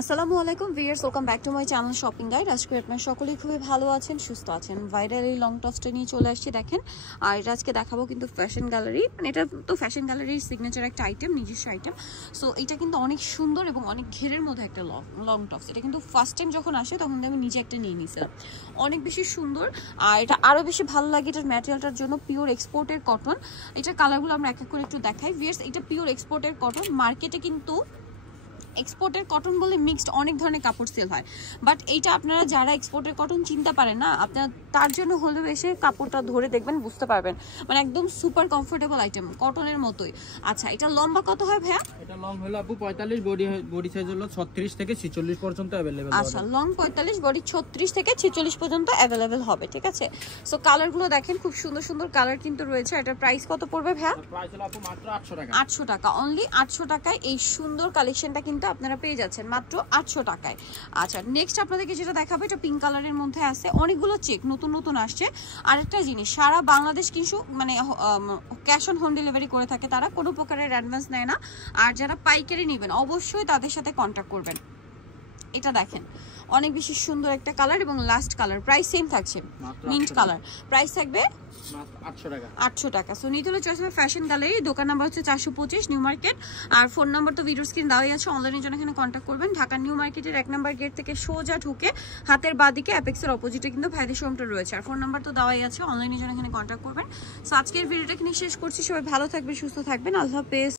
আসসালামু আলাইকুম viewers, welcome back to my channel shopping guide. আজকে আপনারা সকলেই খুবই ভালো আছেন, সুস্থ আছেন। ভাইরাল এই লং টপসটা নিয়ে চলে আসছি দেখেন। আর এটা আজকে দেখাবো কিন্তু ফ্যাশন গ্যালারি, মানে এটা তো ফ্যাশন গ্যালারির সিগনেচার একটা আইটেম, নিজস্ব আইটেম। সো এটা কিন্তু অনেক সুন্দর এবং অনেক ঘেরের মধ্যে একটা লং টপস। এটা কিন্তু ফার্স্ট টাইম যখন আসে তখন আমি নিজে একটা নিয়ে নিয়েছিলাম, অনেক বেশি সুন্দর। আর এটা আরও বেশি ভালো লাগে এটার ম্যাটেরিয়ালটার জন্য, পিওর এক্সপোর্টের কটন। এটার কালারগুলো আমরা এক এক করে একটু দেখাই ভিউয়ার্স। এটা পিওর এক্সপোর্টের কটন। মার্কেটে কিন্তু এক্সপোর্টের কটন বলে মিক্সড অনেক ধরনের কাপড় সেল হয়, বাট এইটা আপনারা যারা এক্সপোর্টের কটন চিনতে পারেন না, আপনার তার জন্য হলেও এসে কাপড়টা ধরে দেখবেন, বুঝতে পারবেন। মানে একদম সুপার কমফোর্টেবল আইটেম, কটনের মতোই। আচ্ছা, এটা লম্বা কত হয় ভাইয়া? এটা লং হলো আপু 45, বডি সাইজ হলো 36 থেকে 46 পর্যন্ত अवेलेबल হবে। আচ্ছা, লং 45, বডি 36 থেকে 46 পর্যন্ত अवेलेबल হবে, ঠিক আছে। সো কালারগুলো দেখেন, খুব সুন্দর সুন্দর কালার কিন্তু রয়েছে। এটার প্রাইস কত পড়বে ভাইয়া? প্রাইস হলো আপু মাত্র 800 টাকা। 800 টাকা, অনলি 800 টাকায় এই সুন্দর কালেকশনটা কিন্তু আপনারা পেয়ে যাচ্ছেন মাত্র 800 টাকায়। আচ্ছা, নেক্সট আপনাদেরকে যেটা দেখাবো, এটা পিঙ্ক কালারের মধ্যে আছে, অনেকগুলো চেক নতুন নতুন আসছে। আরেকটা জিনিস, সারা বাংলাদেশ কিন্তু মানে ক্যাশ অন হোম ডেলিভারি করে থাকে, তারা কোনো প্রকারের অ্যাডভান্স নেয় না। আর যারা পাইকারি নেবেন অবশ্যই তাদের সাথে কন্ট্যাক্ট করবেন। এটা দেখেন, অনেক বেশি সুন্দর একটা কালার এবং লাস্ট কালার, প্রাইস সেম থাকছে, মিন্ট কালার। প্রাইস থাকবে মাত্র 800 টাকা। 800 টাকা। সো নিতে হলে চয়েস হবে ফ্যাশন গ্যালারি, দোকান নাম্বার হচ্ছে 425 নিউ মার্কেট। আর ফোন নাম্বার তো ভিডিও স্ক্রিন দেওয়াই আছে, অনলাইনের জন্য এখানে কন্ট্যাক্ট করবেন। ঢাকা নিউ মার্কেটের 1 নম্বর গেট থেকে সোজা ঢুকে হাতের বাঁদিকে অ্যাপেক্সের অপোজিটে কিন্তু ভাইদের শোরুমটা রয়েছে। আর ফোন নাম্বার তো দেওয়াই আছে, অনলাইনের জন্য এখানে কন্ট্যাক্ট করবেন। সো আজকের ভিডিওটা এখানে শেষ করছি। সবাই ভালো থাকবেন, সুস্থ থাকবেন, আল্লাহ হাফেজ।